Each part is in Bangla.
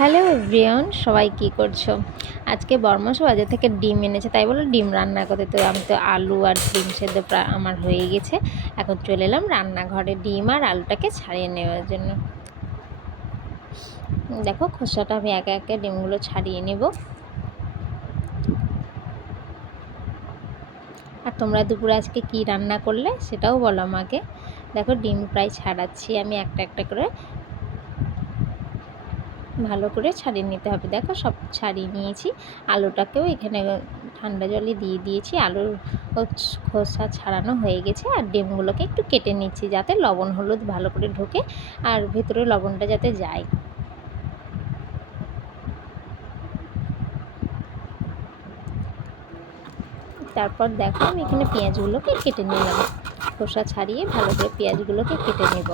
হ্যালো এভরিওয়ান, সবাই কি করছ? আজকে বর্মশ বাজার থেকে ডিম এনেছে, তাই বলে ডিম রান্না করতে। তো আমি তো আলু আর ডিম সেদ্ধ প্রায় আমার হয়ে গেছে। এখন চলে এলাম রান্নাঘরে ডিম আর আলুটাকে ছাড়িয়ে নেওয়ার জন্য। দেখো খোসাটা আমি একে একে ডিমগুলো ছাড়িয়ে নেব। আর তোমরা দুপুরে আজকে কি রান্না করলে সেটাও বলো আমাকে। দেখো ডিম প্রায় ছাড়াচ্ছি, আমি একটা একটা করে ভালো করে ছাড়িয়ে নিতে হবে। দেখো সব ছাড়িয়ে নিয়েছি। আলুটাকেও এখানে ঠান্ডা জলে দিয়ে দিয়েছি। আলুর খোসা ছাড়ানো হয়ে গেছে। আর ডিমগুলোকে একটু কেটে নিচ্ছি যাতে লবণ, হলুদ ভালো করে ঢোকে আর ভেতরে লবণটা যাতে যায়। তারপর দেখো আমি এখানে পেঁয়াজগুলোকে কেটে নিলাম। খোসা ছাড়িয়ে ভালো করে পেঁয়াজগুলোকে কেটে নেব।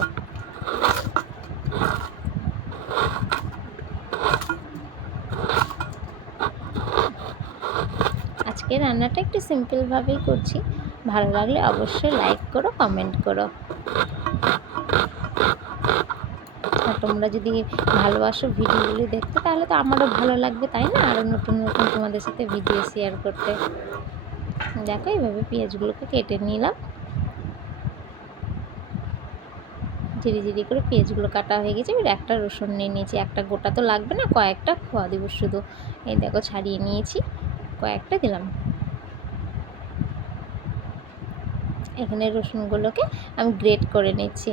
আজকে রান্নাটা একটু সিম্পলভাবেই করছি। ভালো লাগলে অবশ্যই লাইক করো কমেন্ট করো। আর তোমরা যদি ভালোবাসো ভিডিওগুলি দেখতে, তাহলে তো আমারও ভালো লাগবে, তাই না? আরও নতুন নতুন তোমাদের সাথে ভিডিও শেয়ার করতে। দেখো, এইভাবে পেঁয়াজগুলোকে কেটে নিলাম। ঝিরি ঝিরি করে পেঁয়াজগুলো কাটা হয়ে গেছে। এবার একটা রসুন নিয়ে নিয়েছি। একটা গোটা তো লাগবে না, কয়েকটা, খোয়া দিব শুধু। এই দেখো, ছাড়িয়ে নিয়েছি। কয়েকটা দিলাম। এখানে রসুনগুলোকে আমি গ্রেট করে নিচ্ছি।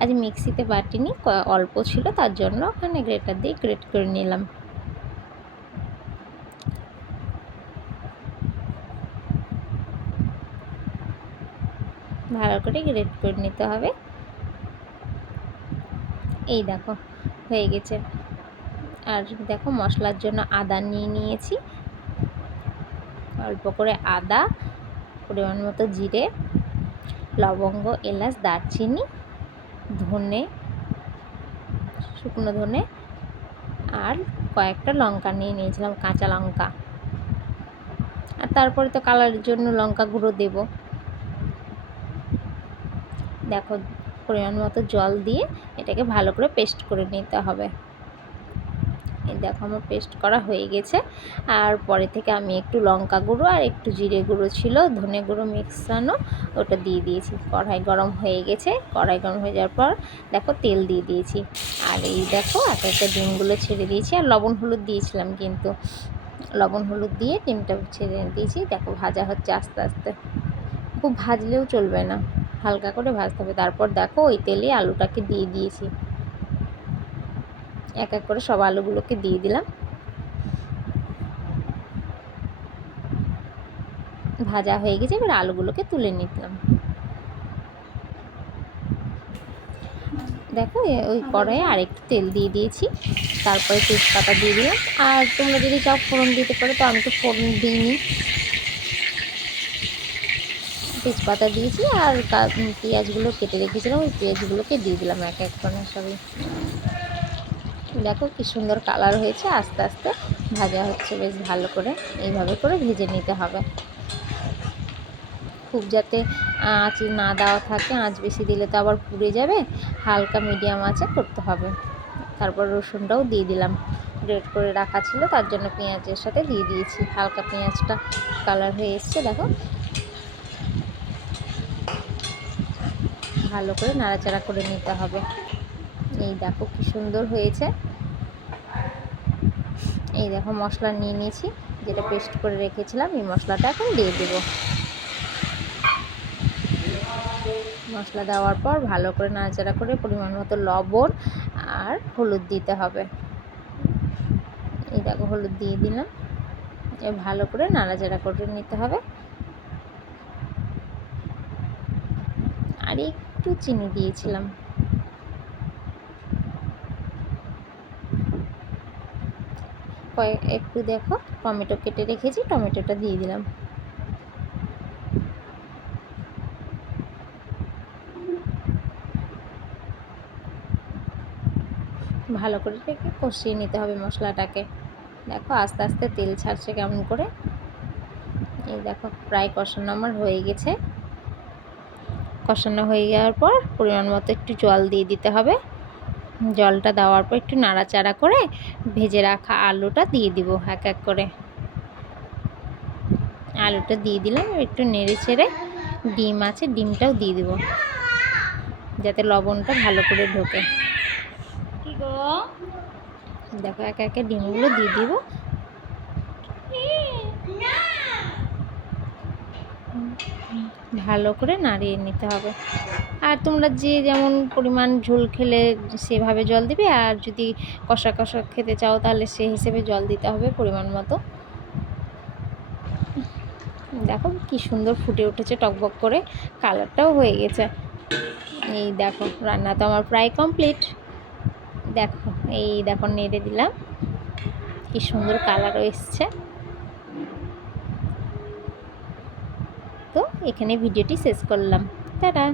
আজ মিক্সিতে বাটিনি অল্প ছিল, তার জন্য ওখানে গ্রেটার দিয়ে গ্রেট করে নিলাম। ভালো করে গ্রেট করে নিতে হবে। এই দেখো, হয়ে গেছে। আর দেখো মশলার জন্য আদা নিয়ে নিয়েছি। অল্প করে আদা, পরিমাণ মতো জিরে, লবঙ্গ, এলাচ, দারচিনি, ধনে, শুকনো ধনে আর কয়েকটা লঙ্কা নিয়ে নিয়েছিলাম, কাঁচা লঙ্কা। আর তারপরে তো কালারের জন্য লঙ্কা গুঁড়ো দেব। দেখো, পরিমাণ মতো জল দিয়ে এটাকে ভালো করে পেস্ট করে নিতে হবে। দেখো আমার পেস্ট করা হয়ে গেছে। আর পরে থেকে আমি একটু লঙ্কা গুঁড়ো আর একটু জিরে গুঁড়ো ছিল, ধনে গুঁড়ো মিক্সানো, ওটা দিয়ে দিয়েছি। কড়াই গরম হয়ে গেছে, কড়াই গরম হয়ে যাওয়ার পর দেখো তেল দিয়ে দিয়েছি। আর এই দেখো, এক একটা ডিমগুলো ছেড়ে দিয়েছি। আর লবণ হলুদ দিয়েছিলাম কিন্তু। লবণ হলুদ দিয়ে ডিমটা ছেড়ে দিয়েছি। দেখো ভাজা হচ্ছে আস্তে আস্তে। খুব ভাজলেও চলবে না। হালকা করে ভাজতে হবে। তারপর দেখো ওই তেলে আলুটাকে দিয়ে দিয়েছি। এক এক করে সব আলুগুলোকে দিয়ে দিলাম। ভাজা হয়ে গেছে, এবার আলুগুলোকে তুলে নিলাম। দেখো ওই কড়াইয়ে আরেকটু তেল দিয়ে দিয়েছি, তারপরে তেজপাতা দিয়ে দিলাম। আর তোমরা যদি চাও ফোড়ন দিতে পারো, তো আমি তো ফোড়ন দিইনি। তেজপাতা দিয়েছি আর পেঁয়াজগুলো কেটে রেখেছিলাম, ওই পেঁয়াজগুলোকে দিয়ে দিলাম এক এক করে সবই। দেখো কি সুন্দর কালার হয়েছে, আস্তে আস্তে ভাজা হচ্ছে, বেশ ভালো করে এইভাবে করে ভেজে নিতে হবে। খুব যাতে আঁচ না দেওয়া থাকে, আঁচ বেশি দিলে তো আবার পুড়ে যাবে, হালকা মিডিয়াম আঁচে করতে হবে। তারপর রসুনটাও দিয়ে দিলাম গ্রেট করে রাখা ছিল, তার জন্য পেঁয়াজের সাথে দিয়ে দিয়েছি। হালকা পেঁয়াজটা কালার হয়ে এসছে, দেখো। ভালো করে নাড়াচাড়া করে নিতে হবে। এই দেখো কি সুন্দর হয়েছে। এই দেখো মশলা নিয়ে নিয়েছি, যেটা পেস্ট করে রেখেছিলাম, এই মশলাটা এখন দিয়ে দেবো। মশলা দেওয়ার পর ভালো করে নাড়াচাড়া করে পরিমাণ মতো লবণ আর হলুদ দিতে হবে। এই দেখো হলুদ দিয়ে দিলাম। ভালো করে নাড়াচাড়া করে নিতে হবে। আর একটু চিনি দিয়েছিলাম। কয়েক একটু দেখো, টমেটো কেটে রেখেছি, টমেটোটা দিয়ে দিলাম। ভালো করে রেখে কষিয়ে নিতে হবে মশলাটাকে। দেখো আস্তে আস্তে তেল ছাড়ছে কেমন করে। এই দেখো প্রায় কষানো আমার হয়ে গেছে। কষানো হয়ে যাওয়ার পর পরিমাণ মতো একটু জল দিয়ে দিতে হবে। জলটা দেওয়ার পর একটু নাড়াচাড়া করে ভেজে রাখা আলুটা দিয়ে দিব এক এক করে। আলুটা দিয়ে দিলাম একটু নেড়ে ছেড়ে ডিম আছে ডিমটাও দিয়ে দিব যাতে লবণটা ভালো করে ঢোকে। দেখো এক একে ডিমগুলো দিয়ে দিব। ভালো করে নাড়িয়ে নিতে হবে। আর তোমরা যে যেমন পরিমাণ ঝোল খেলে সেভাবে জল দিবে, আর যদি কষা কষা খেতে চাও তাহলে সেই হিসেবে জল দিতে হবে পরিমাণ মতো। দেখো কি সুন্দর ফুটে উঠেছে টকবক করে, কালারটাও হয়ে গেছে। এই দেখো, রান্না তো আমার প্রায় কমপ্লিট। দেখো, এই দেখো, নেড়ে দিলাম। কি সুন্দর কালারও এসছে। তো এখানে ভিডিওটি শেষ করলাম। টাটা!